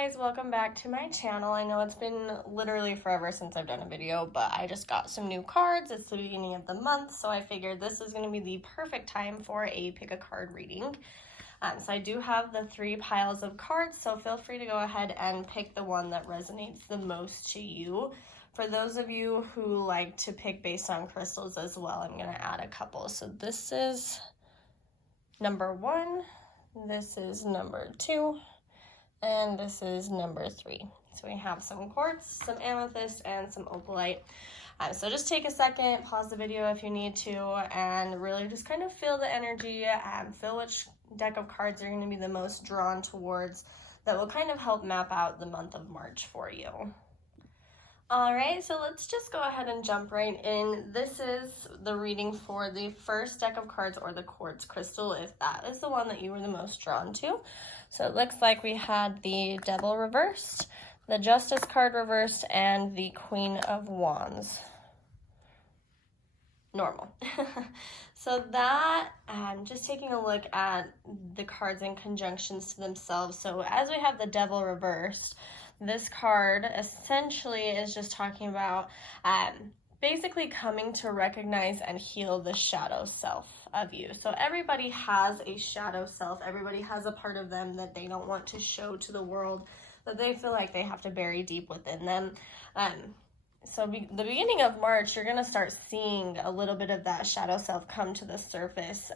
guys, welcome back to my channel. I know it's been literally forever since I've done a video, but I just got some new cards. It's the beginning of the month, so I figured this is going to be the perfect time for a pick a card reading. So I do have the 3 piles of cards, so feel free to go ahead and pick the one that resonates the most to you. For those of you who like to pick based on crystals as well, I'm going to add a couple. So this is number 1, this is number 2, and this is number 3. So we have some quartz, some amethyst, and some opalite. So just take a second, pause the video if you need to, and really just kind of feel the energy, feel which deck of cards you're going to be the most drawn towards. That will kind of help map out the month of March for you. Alright, so let's just go ahead and jump right in. This is the reading for the first deck of cards, or the quartz crystal, if that is the one that you were the most drawn to. So it looks like we had the Devil reversed, the Justice card reversed, and the Queen of Wands. Normal. So that, just taking a look at the cards in conjunctions to themselves. So as we have the Devil reversed, this card essentially is just talking about basically coming to recognize and heal the shadow self of you. So everybody has a shadow self. Everybody has a part of them that they don't want to show to the world, that they feel like they have to bury deep within them. So the beginning of March, you're going to start seeing a little bit of that shadow self come to the surface.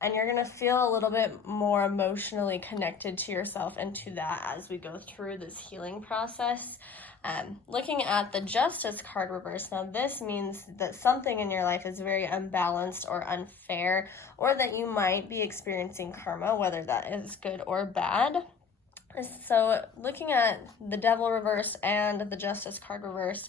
And you're going to feel a little bit more emotionally connected to yourself and to that as we go through this healing process. Looking at the Justice card reverse, now this means that something in your life is very unbalanced or unfair, or that you might be experiencing karma, whether that is good or bad. So looking at the Devil reverse and the Justice card reverse,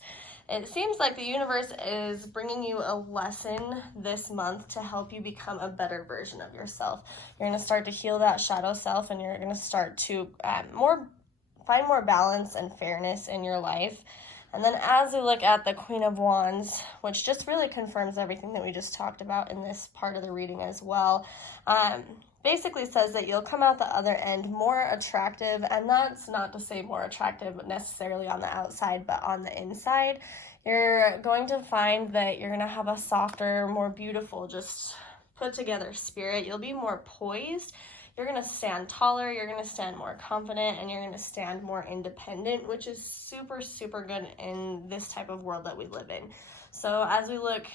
it seems like the universe is bringing you a lesson this month to help you become a better version of yourself. You're going to start to heal that shadow self, and you're going to start to find more balance and fairness in your life. And then as we look at the Queen of Wands, which just really confirms everything that we just talked about in this part of the reading as well, basically says that you'll come out the other end more attractive, and that's not to say more attractive necessarily on the outside, but on the inside. You're going to find that you're going to have a softer, more beautiful, just put together spirit. You'll be more poised. You're going to stand taller, you're going to stand more confident, and you're going to stand more independent, which is super, super good in this type of world that we live in. So as we look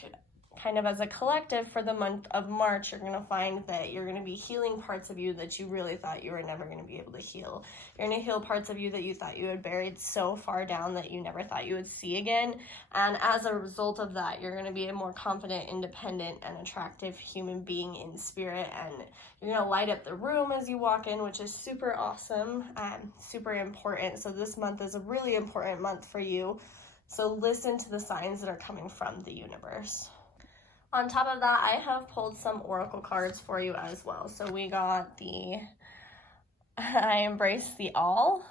kind of as a collective for the month of March, you're going to find that you're going to be healing parts of you that you really thought you were never going to be able to heal. You're going to heal parts of you that you thought you had buried so far down that you never thought you would see again. And as a result of that, you're going to be a more confident, independent, and attractive human being in spirit. And you're going to light up the room as you walk in, which is super awesome and super important. So this month is a really important month for you. So listen to the signs that are coming from the universe. On top of that, I have pulled some oracle cards for you as well. So we got the I Embrace the All,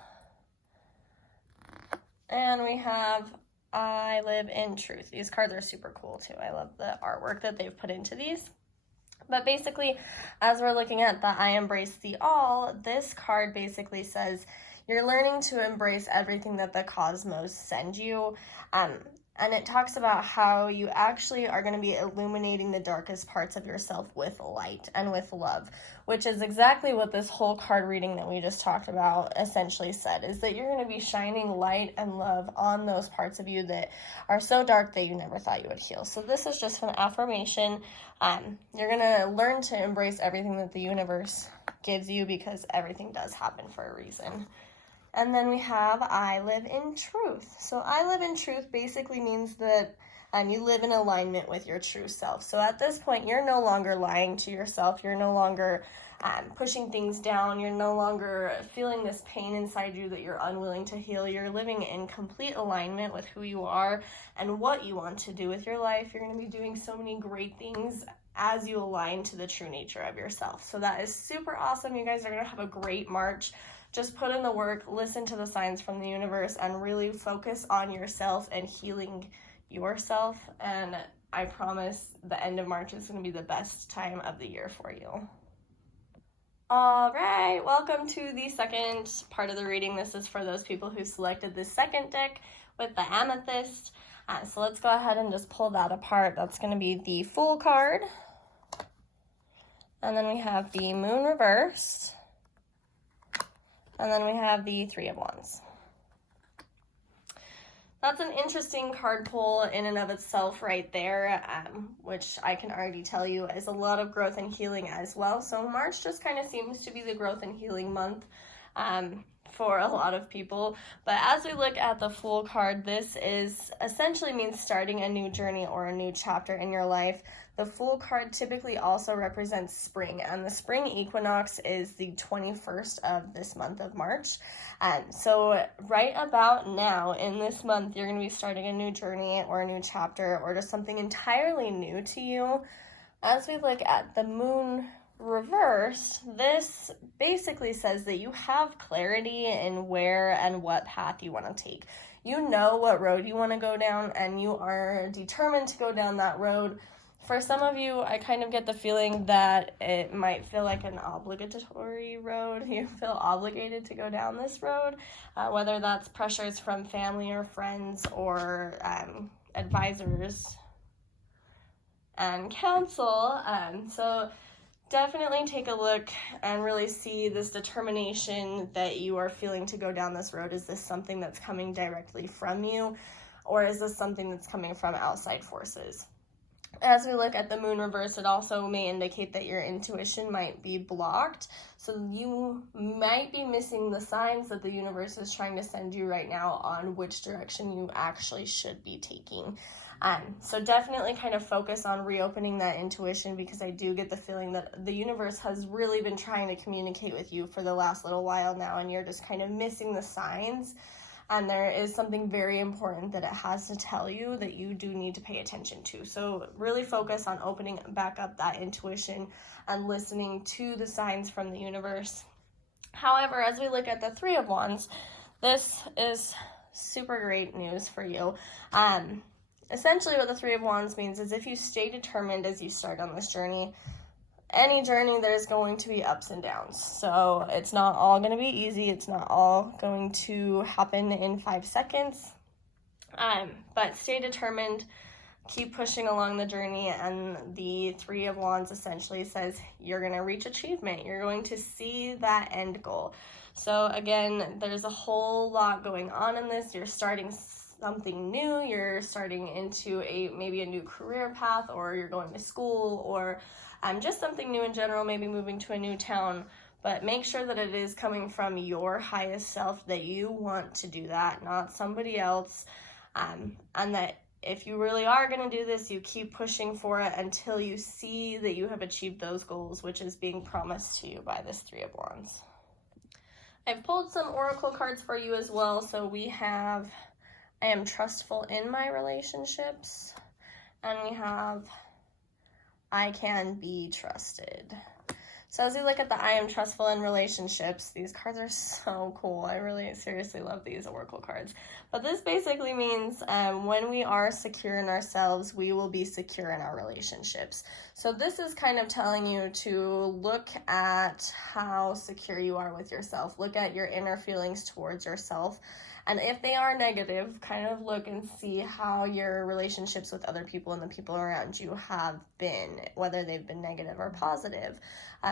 and we have I Live in Truth. These cards are super cool too. I love the artwork that they've put into these. But basically, as we're looking at the I Embrace the All, this card basically says you're learning to embrace everything that the cosmos sends you. And it talks about how you actually are going to be illuminating the darkest parts of yourself with light and with love, which is exactly what this whole card reading that we just talked about essentially said, is that you're going to be shining light and love on those parts of you that are so dark that you never thought you would heal. So this is just an affirmation. You're going to learn to embrace everything that the universe gives you, because everything does happen for a reason. And then we have I Live in Truth. So I Live in Truth basically means that you live in alignment with your true self. So at this point, you're no longer lying to yourself. You're no longer pushing things down. You're no longer feeling this pain inside you that you're unwilling to heal. You're living in complete alignment with who you are and what you want to do with your life. You're going to be doing so many great things as you align to the true nature of yourself. So that is super awesome. You guys are going to have a great March. Just put in the work, listen to the signs from the universe, and really focus on yourself and healing yourself. And I promise the end of March is going to be the best time of the year for you. All right, welcome to the second part of the reading. This is for those people who selected the second deck with the amethyst. So let's go ahead and just pull that apart. That's going to be the Fool card. And then we have the Moon reversed. And then we have the Three of Wands. That's an interesting card pull in and of itself right there, which I can already tell you is a lot of growth and healing as well. So March just kind of seems to be the growth and healing month for a lot of people. But as we look at the Fool card, this is essentially means starting a new journey or a new chapter in your life. The Fool card typically also represents spring, and the spring equinox is the 21st of this month of March. So right about now in this month, you're going to be starting a new journey or a new chapter or just something entirely new to you. As we look at the Moon reversed, this basically says that you have clarity in where and what path you want to take. You know what road you want to go down, and you are determined to go down that road. For some of you, I kind of get the feeling that it might feel like an obligatory road. You feel obligated to go down this road, whether that's pressures from family or friends or advisors and counsel. So definitely take a look and really see this determination that you are feeling to go down this road. Is this something that's coming directly from you, or is this something that's coming from outside forces? As we look at the Moon reverse, it also may indicate that your intuition might be blocked. So you might be missing the signs that the universe is trying to send you right now on which direction you actually should be taking. So definitely kind of focus on reopening that intuition, because I do get the feeling that the universe has really been trying to communicate with you for the last little while now, and you're just kind of missing the signs. And there is something very important that it has to tell you that you do need to pay attention to. So really focus on opening back up that intuition and listening to the signs from the universe. However, as we look at the Three of Wands, this is super great news for you. Essentially what the Three of Wands means is if you stay determined as you start on this journey, any journey, there's going to be ups and downs. So it's not all going to be easy. It's not all going to happen in 5 seconds. But stay determined, keep pushing along the journey, and the Three of Wands essentially says you're going to reach achievement. You're going to see that end goal. So again, there's a whole lot going on in this. You're starting something new. You're starting into maybe a new career path, or you're going to school, or just something new in general, maybe moving to a new town. But make sure that it is coming from your highest self, that you want to do that, not somebody else. And that if you really are going to do this, you keep pushing for it until you see that you have achieved those goals, which is being promised to you by this Three of Wands. I've pulled some oracle cards for you as well. So we have I am trustful in my relationships, and we have I can be trusted. So as we look at the I am trustful in relationships, these cards are so cool. I really seriously love these oracle cards. But this basically means when we are secure in ourselves, we will be secure in our relationships. So this is kind of telling you to look at how secure you are with yourself. Look at your inner feelings towards yourself. And if they are negative, kind of look and see how your relationships with other people and the people around you have been, whether they've been negative or positive.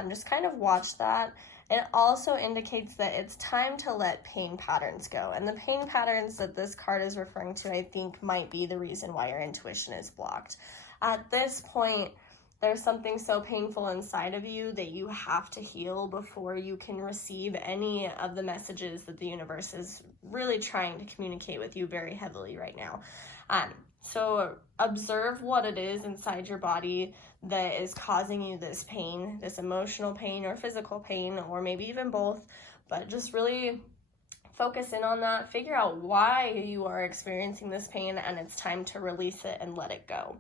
Just kind of watch that. It also indicates that it's time to let pain patterns go. And the pain patterns that this card is referring to, I think, might be the reason why your intuition is blocked. At this point, there's something so painful inside of you that you have to heal before you can receive any of the messages that the universe is really trying to communicate with you very heavily right now. So observe what it is inside your body that is causing you this pain, this emotional pain or physical pain, or maybe even both, but just really focus in on that. Figure out why you are experiencing this pain, and it's time to release it and let it go.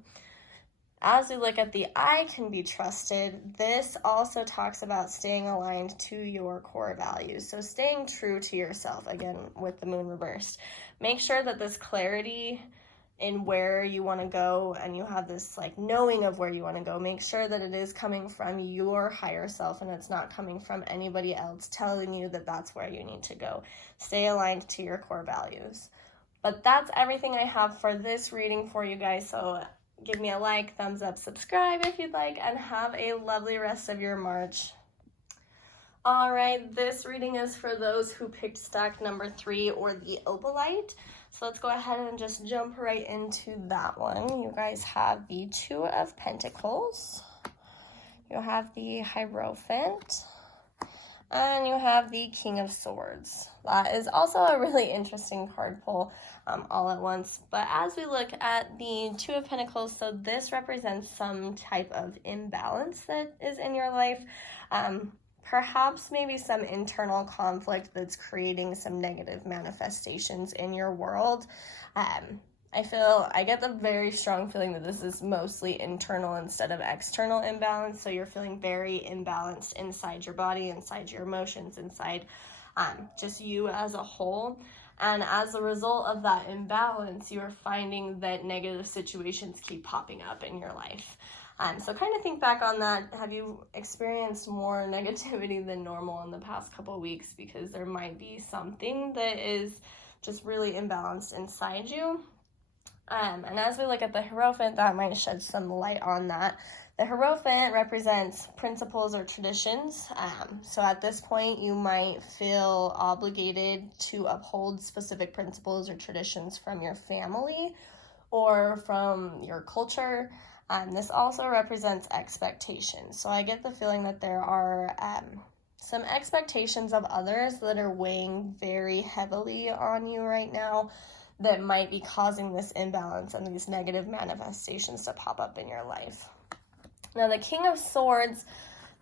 As we look at the I can be trusted, this also talks about staying aligned to your core values. So staying true to yourself, again, with the moon reversed. Make sure that this clarity in where you want to go, and you have this like knowing of where you want to go, make sure that it is coming from your higher self and it's not coming from anybody else telling you that that's where you need to go. Stay aligned to your core values. But that's everything I have for this reading for you guys. So give me a like, thumbs up, subscribe if you'd like, and have a lovely rest of your March. All right, this reading is for those who picked stack number 3 or the Opalite. So let's go ahead and just jump right into that one. You guys have the 2 of Pentacles. You have the Hierophant. And you have the King of Swords. That is also a really interesting card pull all at once. But as we look at the 2 of Pentacles, so this represents some type of imbalance that is in your life. Perhaps maybe some internal conflict that's creating some negative manifestations in your world. I get the very strong feeling that this is mostly internal instead of external imbalance. So you're feeling very imbalanced inside your body, inside your emotions, inside just you as a whole. And as a result of that imbalance, you are finding that negative situations keep popping up in your life. So kind of think back on that. Have you experienced more negativity than normal in the past couple of weeks? Because there might be something that is just really imbalanced inside you. And as we look at the Hierophant, that might shed some light on that. The Hierophant represents principles or traditions. So at this point, you might feel obligated to uphold specific principles or traditions from your family or from your culture. This also represents expectations. So I get the feeling that there are some expectations of others that are weighing very heavily on you right now that might be causing this imbalance and these negative manifestations to pop up in your life. Now, the King of Swords,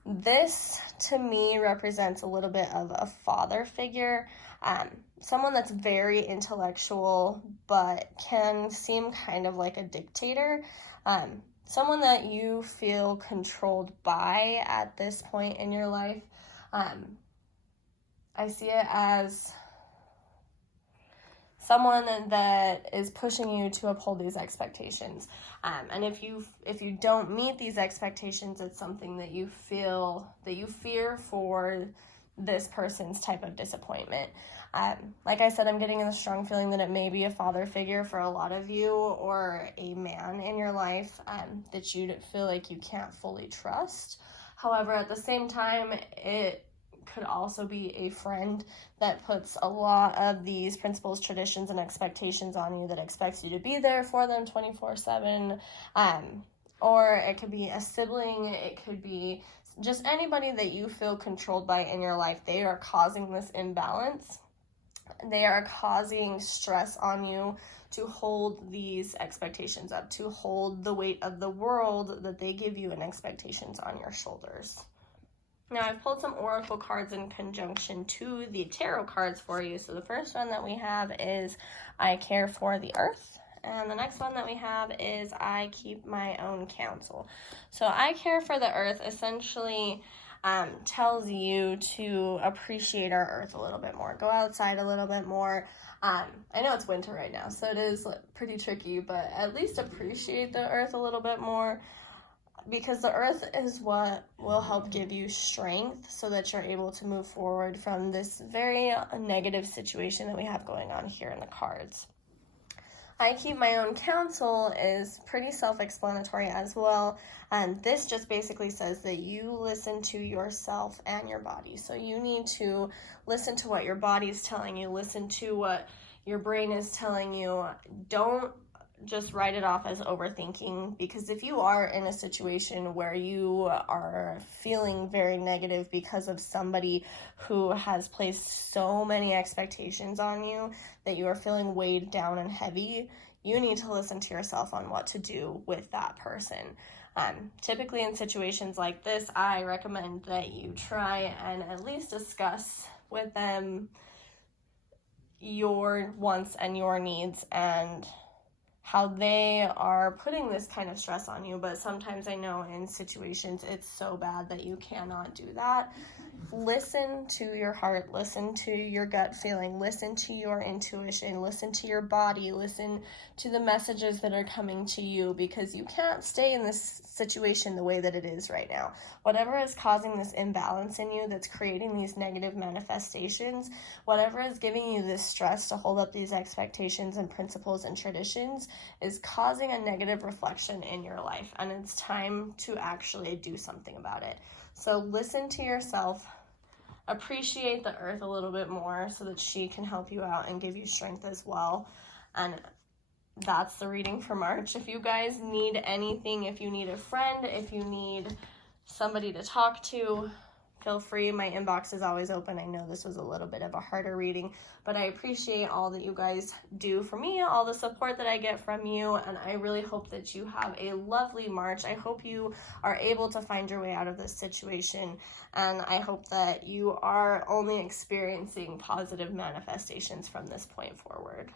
this to me represents a little bit of a father figure, someone that's very intellectual but can seem kind of like a dictator, someone that you feel controlled by at this point in your life. I see it as someone that is pushing you to uphold these expectations. And if you don't meet these expectations, it's something that you fear for this person's type of disappointment. Like I said, I'm getting a strong feeling that it may be a father figure for a lot of you, or a man in your life that you feel like you can't fully trust. However, at the same time, it could also be a friend that puts a lot of these principles, traditions, and expectations on you, that expects you to be there for them 24/7. Or it could be a sibling, it could be just anybody that you feel controlled by in your life. They are causing this imbalance. They are causing stress on you to hold these expectations up, to hold the weight of the world that they give you and expectations on your shoulders. Now, I've pulled some oracle cards in conjunction to the tarot cards for you. So the first one that we have is I care for the earth. And the next one that we have is I keep my own counsel. So I care for the earth essentially tells you to appreciate our earth a little bit more. Go outside a little bit more. I know it's winter right now, so it is pretty tricky, but at least appreciate the earth a little bit more, because the earth is what will help give you strength so that you're able to move forward from this very negative situation that we have going on here in the cards. I keep my own counsel is pretty self-explanatory as well. And this just basically says that you listen to yourself and your body. So you need to listen to what your body is telling you, listen to what your brain is telling you. Don't just write it off as overthinking, because if you are in a situation where you are feeling very negative because of somebody who has placed so many expectations on you that you are feeling weighed down and heavy, you need to listen to yourself on what to do with that person. Typically in situations like this, I recommend that you try and at least discuss with them your wants and your needs, and how they are putting this kind of stress on you. But sometimes I know in situations it's so bad that you cannot do that. Listen to your heart, listen to your gut feeling, listen to your intuition, listen to your body, listen to the messages that are coming to you, because you can't stay in this situation the way that it is right now. Whatever is causing this imbalance in you that's creating these negative manifestations, whatever is giving you this stress to hold up these expectations and principles and traditions is causing a negative reflection in your life, and it's time to actually do something about it. So listen to yourself, appreciate the earth a little bit more so that she can help you out and give you strength as well. And that's the reading for March. If you guys need anything, if you need a friend, if you need somebody to talk to, feel free. My inbox is always open. I know this was a little bit of a harder reading, but I appreciate all that you guys do for me, all the support that I get from you, and I really hope that you have a lovely March. I hope you are able to find your way out of this situation, and I hope that you are only experiencing positive manifestations from this point forward.